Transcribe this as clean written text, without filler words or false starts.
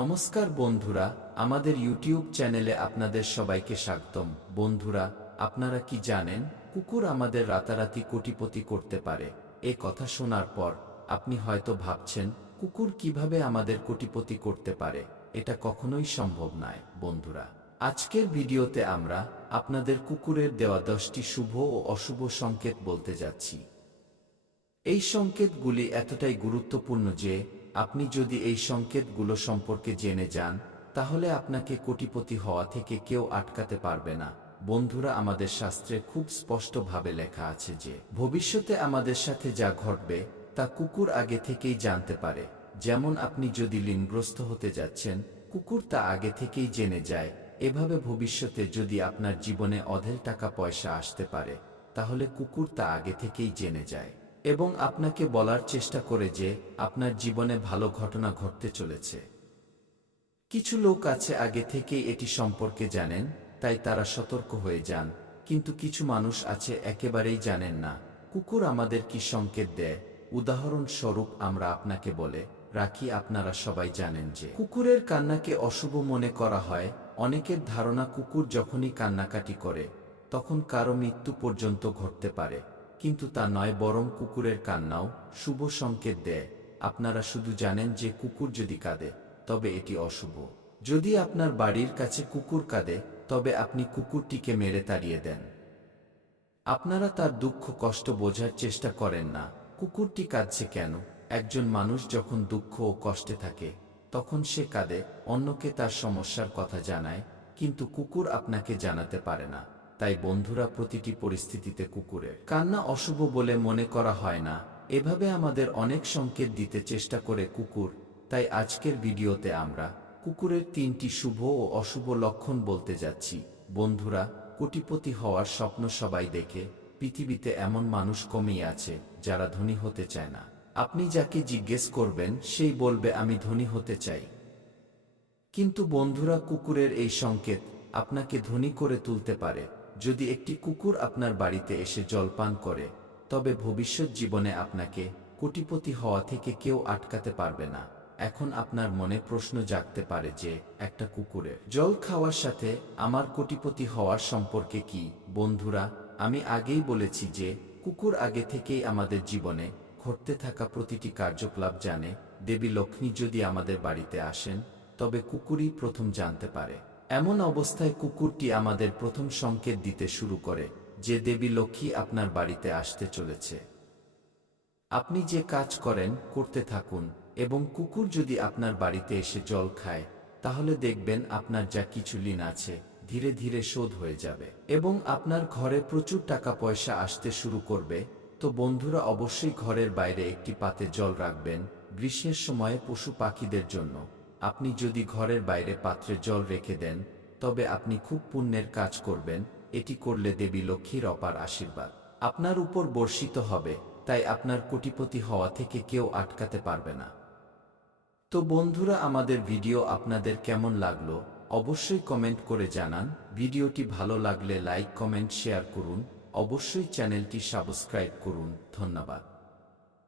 নমস্কার বন্ধুরা, আমাদের ইউটিউব চ্যানেলে আপনাদের সবাইকে স্বাগতম। বন্ধুরা, আপনারা কি জানেন কুকুর আমাদের রাতারাতি কোটিপতি করতে পারে? এ কথা শোনার পর আপনি হয়তো ভাবছেন, কুকুর কিভাবে আমাদের কোটিপতি করতে পারে? এটা কখনোই সম্ভব নয়। বন্ধুরা, আজকের ভিডিওতে আমরা আপনাদের কুকুরের দেওয়া 10টি শুভ ও অশুভ সংকেত বলতে যাচ্ছি। এই সংকেতগুলি এতটাই গুরুত্বপূর্ণ যে আপনি যদি এই সংকেতগুলো সম্পর্কে জেনে যান, তাহলে আপনাকে কোটিপতি হওয়া থেকে কেউ আটকাতে পারবে না। বন্ধুরা, আমাদের শাস্ত্রে খুব স্পষ্টভাবে লেখা আছে যে ভবিষ্যতে আমাদের সাথে যা ঘটবে তা কুকুর আগে থেকেই জানতে পারে। যেমন আপনি যদি ঋণগ্রস্ত হতে যাচ্ছেন, কুকুর তা আগে থেকেই জেনে যায়। এভাবে ভবিষ্যতে যদি আপনার জীবনে অঢেল টাকা পয়সা আসতে পারে, তাহলে কুকুর তা আগে থেকেই জেনে যায় এবং আপনাকে বলার চেষ্টা করে যে আপনার জীবনে ভালো ঘটনা ঘটতে চলেছে। কিছু লোক আছে আগে থেকেই এটি সম্পর্কে জানেন, তাই তারা সতর্ক হয়ে যান। কিন্তু কিছু মানুষ আছে একেবারেই জানেন না কুকুর আমাদের কি সংকেত দেয়। উদাহরণস্বরূপ আমরা আপনাকে বলে রাখি, আপনারা সবাই জানেন যে কুকুরের কান্নাকে অশুভ মনে করা হয়। অনেকের ধারণা কুকুর যখনই কান্নাকাটি করে তখন কারো মৃত্যু পর্যন্ত ঘটতে পারে, কিন্তু তা নয়, বরং কুকুরের কান্নাও শুভ সংকেত দেয়। আপনারা শুধু জানেন যে কুকুর যদি কাঁদে তবে এটি অশুভ। যদি আপনার বাড়ির কাছে কুকুর কাঁদে, তবে আপনি কুকুরটিকে মেরে তাড়িয়ে দেন। আপনারা তার দুঃখ কষ্ট বোঝার চেষ্টা করেন না। কুকুরটি কাঁদছে কেন? একজন মানুষ যখন দুঃখ ও কষ্টে থাকে তখন সে কাঁদে, অন্যকে তার সমস্যার কথা জানায়, কিন্তু কুকুর আপনাকে জানাতে পারে না। তাই বন্ধুরা, প্রতিটি পরিস্থিতিতে কুকুরের কান্না অশুভ বলে মনে করা হয় না। এভাবে আমাদের অনেক সংকেত দিতে চেষ্টা করে কুকুর। তাই আজকের ভিডিওতে আমরা কুকুরের 3টি শুভ ও অশুভ লক্ষণ বলতে যাচ্ছি। বন্ধুরা, কোটিপতি হওয়ার স্বপ্ন সবাই দেখে। পৃথিবীতে এমন মানুষ কমই আছে যারা ধনী হতে চায় না। আপনি যাকে জিজ্ঞেস করবেন সেই বলবে আমি ধনী হতে চাই। কিন্তু বন্ধুরা, কুকুরের এই সংকেত আপনাকে ধনী করে তুলতে পারে। যদি একটি কুকুর আপনার বাড়িতে এসে জল পান করে, তবে ভবিষ্যৎ জীবনে আপনাকে কোটিপতি হওয়া থেকে কেউ আটকাতে পারবে না। এখন আপনার মনে প্রশ্ন জাগতে পারে যে একটা কুকুরের জল খাওয়ার সাথে আমার কোটিপতি হওয়ার সম্পর্কে কি? বন্ধুরা, আমি আগেই বলেছি যে কুকুর আগে থেকেই আমাদের জীবনে ঘটতে থাকা প্রতিটি কার্যকলাপ জানে। দেবী লক্ষ্মী যদি আমাদের বাড়িতে আসেন, তবে কুকুরই প্রথম জানতে পারে। এমন অবস্থায় কুকুরটি আমাদের প্রথম সংকেত দিতে শুরু করে যে দেবী লক্ষ্মী আপনার বাড়িতে আসতে চলেছে। আপনি যে কাজ করেন করতে থাকুন, এবং কুকুর যদি আপনার বাড়িতে এসে জল খায়, তাহলে দেখবেন আপনার যা কিছু ঋণ আছে ধীরে ধীরে শোধ হয়ে যাবে এবং আপনার ঘরে প্রচুর টাকা পয়সা আসতে শুরু করবে। তো বন্ধুরা, অবশ্যই ঘরের বাইরে একটি পাত্রে জল রাখবেন। গ্রীষ্মের সময়ে পশু পাখিদের জন্য আপনি যদি ঘরের বাইরে পাত্রে জল রেখে দেন, তবে আপনি খুব পুণ্যের কাজ করবেন। এটি করলে দেবী লক্ষ্মীর অপার আশীর্বাদ আপনার উপর বর্ষিত হবে। তাই আপনার কোটিপতি হওয়া থেকে কেউ আটকাতে পারবে না। তো বন্ধুরা, আমাদের ভিডিও আপনাদের কেমন লাগলো অবশ্যই কমেন্ট করে জানান। ভিডিওটি ভালো লাগলে লাইক, কমেন্ট, শেয়ার করুন। অবশ্যই চ্যানেলটি সাবস্ক্রাইব করুন। ধন্যবাদ।